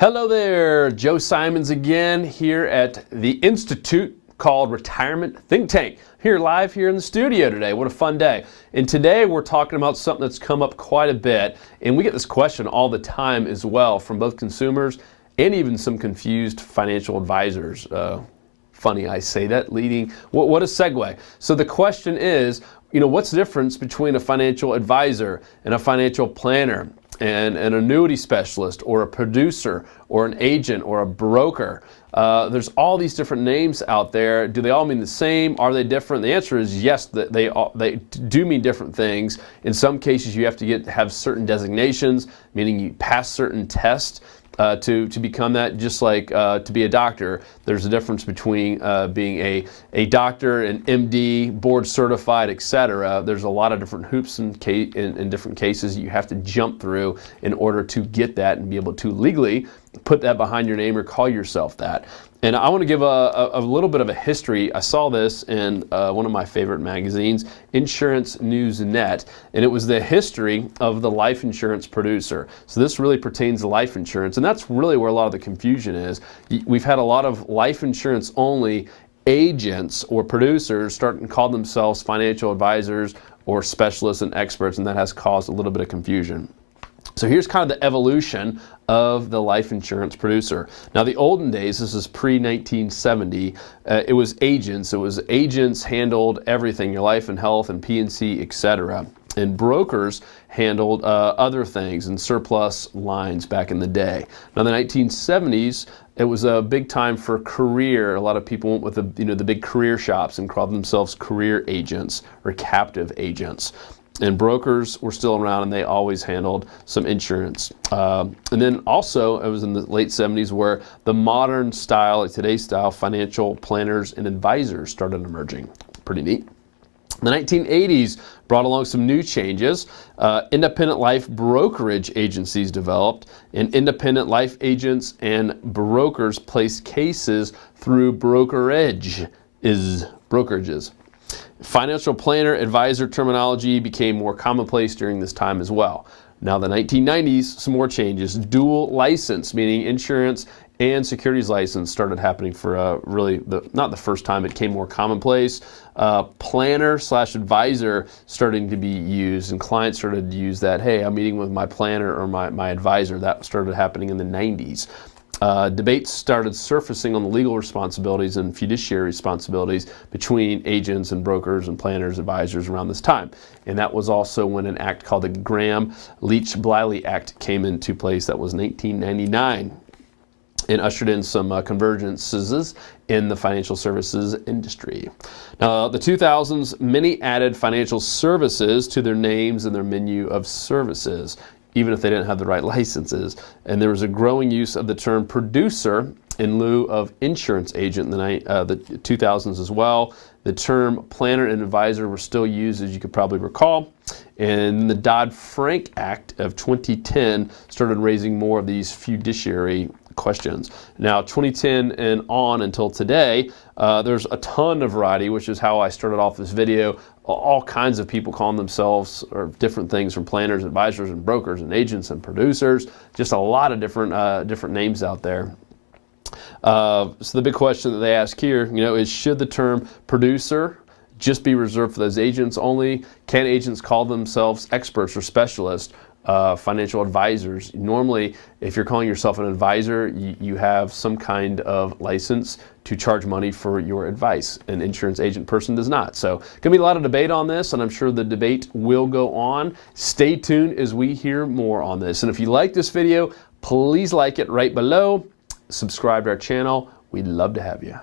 Hello there, Joe Simons again here at the institute called Retirement Think Tank. Here live here in the studio today. What a fun day. And today we're talking about something that's come up quite a bit, and we get this question all the time as well from both consumers and even some confused financial advisors. Funny I say that, leading, what a segue. So the question is, what's the difference between a financial advisor and a financial planner and an annuity specialist or a producer or an agent or a broker? There's all these different names out there. Do they all mean the same? Are they different? The answer is yes, they do mean different things. In some cases you have to have certain designations, meaning you pass certain tests to become that. Just like to be a doctor, there's a difference between being a doctor, an MD, board certified, etc. There's a lot of different hoops in different cases you have to jump through in order to get that and be able to legally put that behind your name or call yourself that. And I want to give a little bit of a history. I saw this in one of my favorite magazines, InsuranceNewsNet, and it was the history of the life insurance producer. So this really pertains to life insurance, and that's really where a lot of the confusion is. We've had a lot of life insurance only agents or producers starting to call themselves financial advisors or specialists and experts, and that has caused a little bit of confusion. So here's kind of the evolution of the life insurance producer. Now the olden days, this is pre-1970, it was agents. It was agents handled everything, your life and health and P&C, etc. And brokers handled other things and surplus lines back in the day. Now in the 1970s, it was a big time for career. A lot of people went with the big career shops and called themselves career agents or captive agents. And brokers were still around, and they always handled some insurance. And then also, it was in the late 70s where the modern style, like today's style, financial planners and advisors started emerging. Pretty neat. The 1980s brought along some new changes. Independent life brokerage agencies developed, and independent life agents and brokers placed cases through brokerages. Financial planner advisor terminology became more commonplace during this time as well. Now the 1990s, some more changes. Dual license, meaning insurance and securities license, started happening for really not the first time. It became more commonplace. Planner/advisor starting to be used, and clients started to use that. Hey, I'm meeting with my planner or my advisor. That started happening in the 90s. Debates started surfacing on the legal responsibilities and fiduciary responsibilities between agents and brokers and planners, advisors around this time. And that was also when an act called the Graham-Leach-Bliley Act came into place. That was 1999 and ushered in some convergences in the financial services industry. Now, the 2000s, many added financial services to their names and their menu of services, even if they didn't have the right licenses. And there was a growing use of the term producer in lieu of insurance agent in the 2000s as well. The term planner and advisor were still used, as you could probably recall. And the Dodd-Frank Act of 2010 started raising more of these fiduciary questions. Now 2010 and on until today, there's a ton of variety, which is how I started off this video. All kinds of people calling themselves or different things, from planners, advisors, and brokers, and agents, and producers. Just a lot of different names out there. So the big question that they ask here, is should the term producer just be reserved for those agents only? Can agents call themselves experts or specialists? Financial advisors. Normally, if you're calling yourself an advisor, you have some kind of license to charge money for your advice. An insurance agent person does not. So going to be a lot of debate on this, and I'm sure the debate will go on. Stay tuned as we hear more on this. And if you like this video, please like it right below. Subscribe to our channel. We'd love to have you.